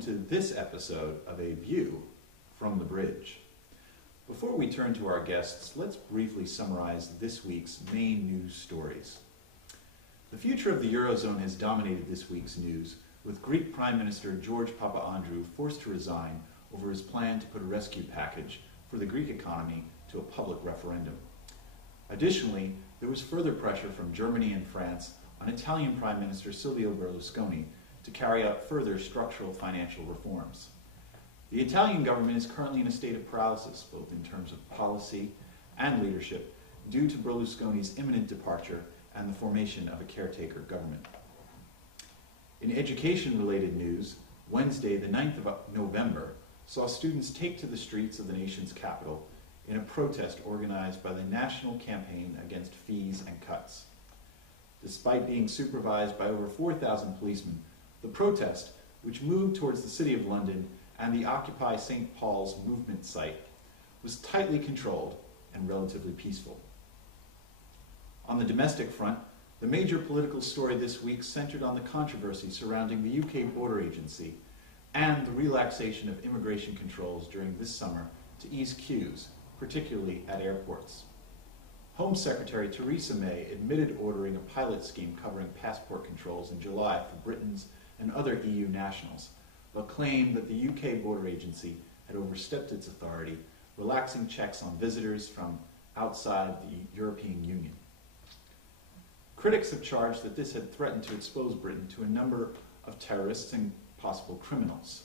to this episode of A View from the Bridge. Before we turn to our guests, let's briefly summarize this week's main news stories. The future of the Eurozone has dominated this week's news, with Greek Prime Minister George Papaandreou forced to resign over his plan to put a rescue package for the Greek economy to a public referendum. Additionally, there was further pressure from Germany and France on Italian Prime Minister Silvio Berlusconi to carry out further structural financial reforms. The Italian government is currently in a state of paralysis, both in terms of policy and leadership, due to Berlusconi's imminent departure and the formation of a caretaker government. In education-related news, Wednesday, the 9th of November, saw students take to the streets of the nation's capital in a protest organized by the National Campaign Against Fees and Cuts. Despite being supervised by over 4,000 policemen, the protest, which moved towards the City of London and the Occupy St. Paul's movement site, was tightly controlled and relatively peaceful. On the domestic front, the major political story this week centered on the controversy surrounding the UK border agency and the relaxation of immigration controls during this summer to ease queues, particularly at airports. Home Secretary Theresa May admitted ordering a pilot scheme covering passport controls in July for Britons and other EU nationals, but claimed that the UK border agency had overstepped its authority, relaxing checks on visitors from outside the European Union. Critics have charged that this had threatened to expose Britain to a number of terrorists and possible criminals.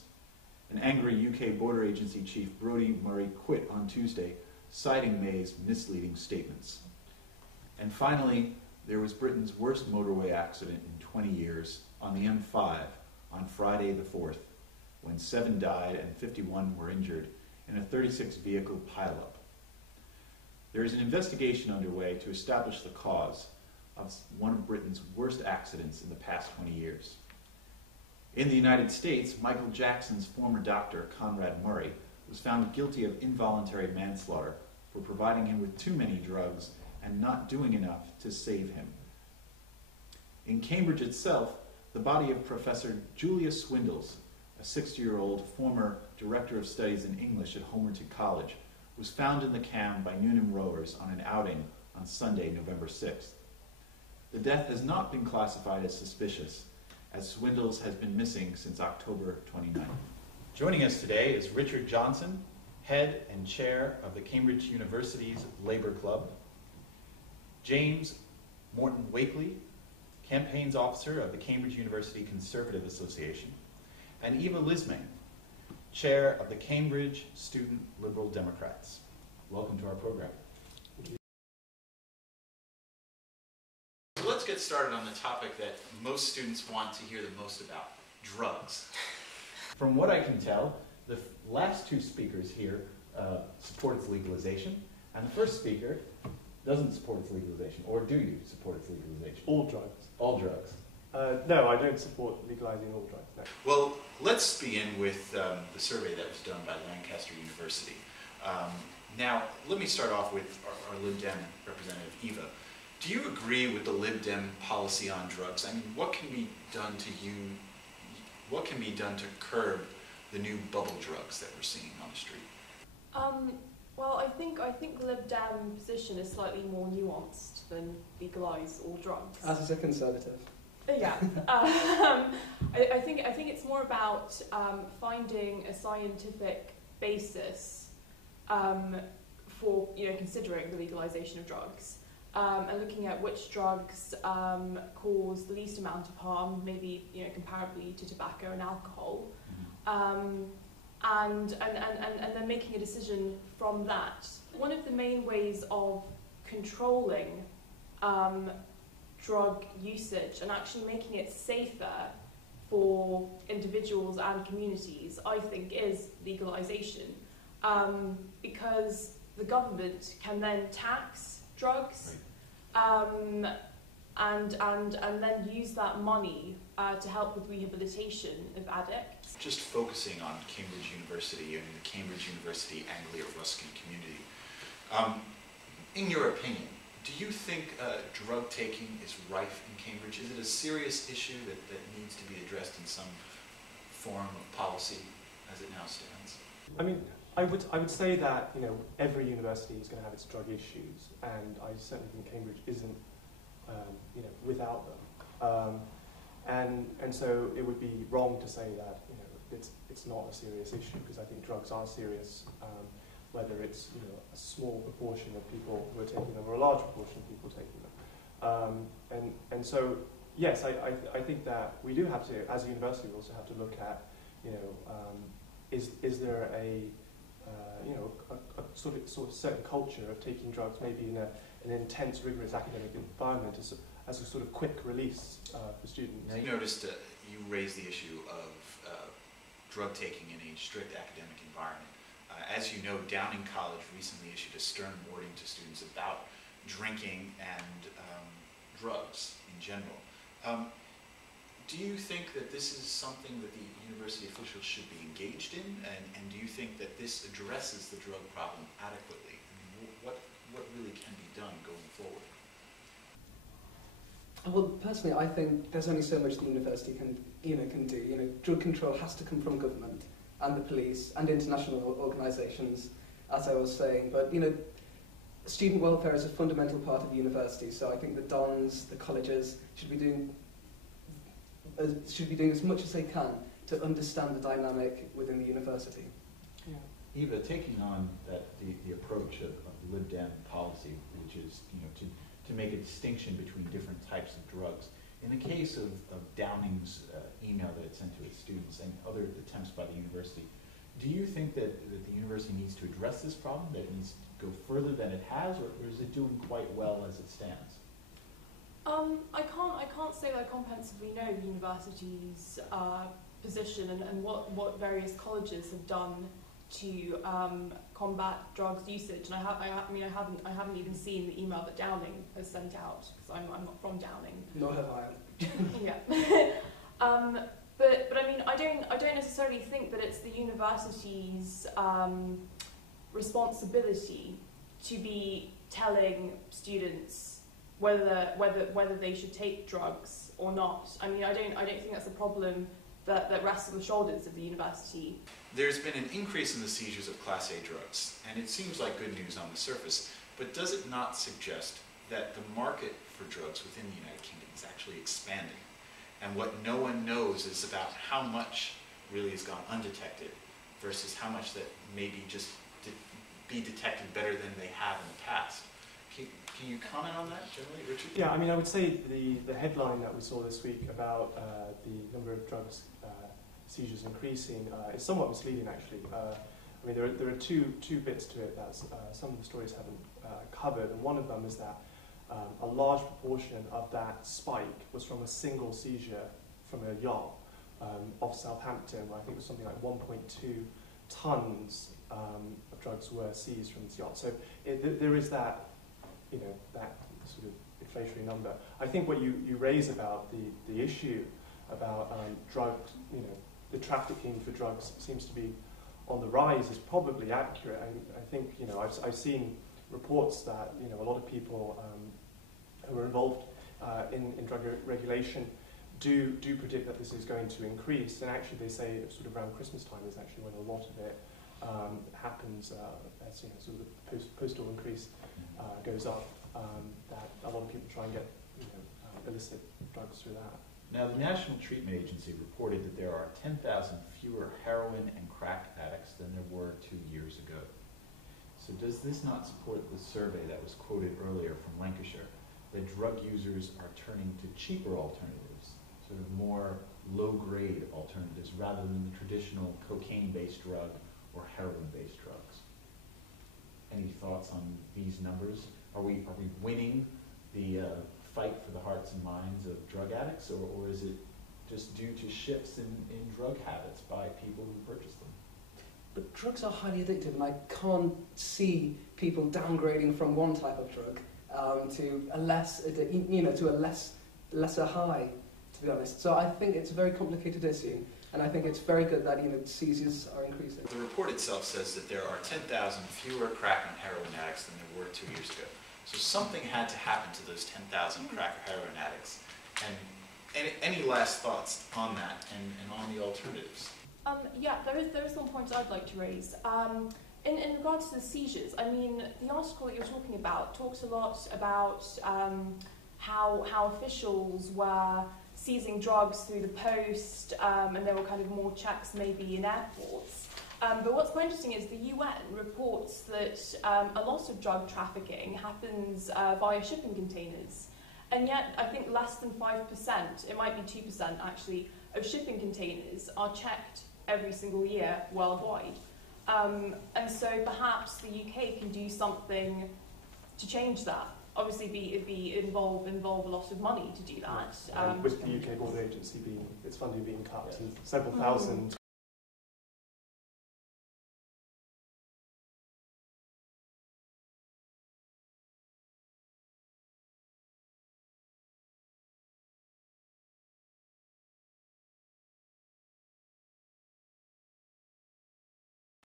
An angry UK border agency chief, Brodie Murray, quit on Tuesday, citing May's misleading statements. And finally, there was Britain's worst motorway accident in 20 years on the M5 on Friday the 4th, when 7 died and 51 were injured in a 36-vehicle pileup. There is an investigation underway to establish the cause of one of Britain's worst accidents in the past 20 years. In the United States, Michael Jackson's former doctor, Conrad Murray, was found guilty of involuntary manslaughter for providing him with too many drugs and not doing enough to save him. In Cambridge itself, the body of Professor Julia Swindles, a 60-year-old former director of studies in English at Homerton College, was found in the Cam by Newnham rowers on an outing on Sunday, November 6th. The death has not been classified as suspicious, as Swindles has been missing since October 29th. Joining us today is Richard Johnson, head and chair of the Cambridge University's Labour Club, James Morton Wakely, campaigns officer of the Cambridge University Conservative Association, and Eva Lisming, chair of the Cambridge Student Liberal Democrats. Welcome to our program. So let's get started on the topic that most students want to hear the most about, drugs. From what I can tell, the last two speakers here support its legalization, and the first speaker doesn't support its legalization, or do you support its legalization? All drugs. All drugs. No, I don't support legalizing all drugs, no. Well, let's begin with the survey that was done by Lancaster University. Now, let me start off with our Lib Dem representative, Eva. Do you agree with the Lib Dem policy on drugs? I mean, what can be done to curb the new bubble drugs that we're seeing on the street? Well, I think the Lib Dem position is slightly more nuanced than legalise all drugs. As a conservative. Yeah. I think it's more about finding a scientific basis for considering the legalisation of drugs. And looking at which drugs cause the least amount of harm, maybe comparably to tobacco and alcohol, and then making a decision from that. One of the main ways of controlling drug usage and actually making it safer for individuals and communities, I think, is legalisation, because the government can then tax drugs. And then use that money to help with rehabilitation of addicts. Just focusing on Cambridge University and the Cambridge University Anglia-Ruskin community, in your opinion, do you think drug taking is rife in Cambridge? Is it a serious issue that needs to be addressed in some form of policy as it now stands? I mean, I would say that, you know, every university is going to have its drug issues, and I certainly think Cambridge isn't, you know, without them. And so it would be wrong to say that, you know, it's not a serious issue, because I think drugs are serious, whether it's, you know, a small proportion of people who are taking them or a large proportion of people taking them. And so, yes, I think that we do have to, as a university, we also have to look at, you know, is there a you know, a sort of certain culture of taking drugs, maybe in an intense, rigorous academic environment, as a sort of quick release for students. Now, you noticed you raised the issue of drug taking in a strict academic environment. As you know, Downing College recently issued a stern warning to students about drinking and drugs in general. Do you think that this is something that the university officials should be engaged in, and do you think that this addresses the drug problem adequately? I mean, what really can be done going forward? Well, personally, I think there's only so much the university can do. You know, drug control has to come from government and the police and international organisations, as I was saying. But you know, student welfare is a fundamental part of the university. So I think the dons, the colleges, should be doing as much as they can to understand the dynamic within the university. Yeah. Eva, taking on the approach of lib-dem policy, which is, you know, to make a distinction between different types of drugs. In the case of Downing's email that it sent to its students and other attempts by the university, do you think that the university needs to address this problem, that it needs to go further than it has, or is it doing quite well as it stands? I can't say that I comprehensively know the university's position and what various colleges have done to combat drugs usage. And I haven't even seen the email that Downing has sent out, because I'm not from Downing. Nor have I. Yeah. But I mean, I don't necessarily think that it's the university's responsibility to be telling students whether they should take drugs or not. I mean, I don't think that's a problem that rests on the shoulders of the university. There's been an increase in the seizures of Class A drugs, and it seems like good news on the surface, but does it not suggest that the market for drugs within the United Kingdom is actually expanding? And what no one knows is about how much really has gone undetected versus how much that maybe just be detected better than they have in the past. Can you comment on that generally, Richard? Yeah, I mean, I would say the headline that we saw this week about the number of drugs seizures increasing is somewhat misleading, actually. I mean, there are two bits to it that some of the stories haven't covered, and one of them is that a large proportion of that spike was from a single seizure from a yacht off Southampton, where I think it was something like 1.2 tons of drugs were seized from this yacht. So there is that, you know, that sort of inflationary number. I think what you raise about the issue about drugs, you know, the trafficking for drugs seems to be on the rise is probably accurate. I think, you know, I've seen reports that, you know, a lot of people who are involved in drug regulation do predict that this is going to increase, and actually they say sort of around Christmas time is actually when a lot of it happens, as you know, sort of the postal increase goes up, that a lot of people try and get, you know, illicit drugs through that. Now, the National Treatment Agency reported that there are 10,000 fewer heroin and crack addicts than there were 2 years ago. So does this not support the survey that was quoted earlier from Lancashire, that drug users are turning to cheaper alternatives, sort of more low-grade alternatives, rather than the traditional cocaine-based drug or heroin-based drugs? Any thoughts on these numbers? Are we winning the fight for the hearts and minds of drug addicts, or is it just due to shifts in drug habits by people who purchase them? But drugs are highly addictive, and I can't see people downgrading from one type of drug to a lesser high, to be honest. So I think it's a very complicated issue, and I think it's very good that, you know, seizures are increasing. The report itself says that there are 10,000 fewer crack and heroin addicts than there were 2 years ago. So something had to happen to those 10,000 crack or heroin addicts, and Any last thoughts on that and on the alternatives? Yeah, there is one point I'd like to raise. In regards to the seizures, I mean, the article that you're talking about talks a lot about how officials were seizing drugs through the post, and there were kind of more checks maybe in airports. But what's quite interesting is the UN reports that a lot of drug trafficking happens via shipping containers. And yet, I think less than 5%, it might be 2% actually, of shipping containers are checked every single year worldwide. And so perhaps the UK can do something to change that. Obviously, involve a lot of money to do that. With the UK Border Agency its funding being cut, and several thousand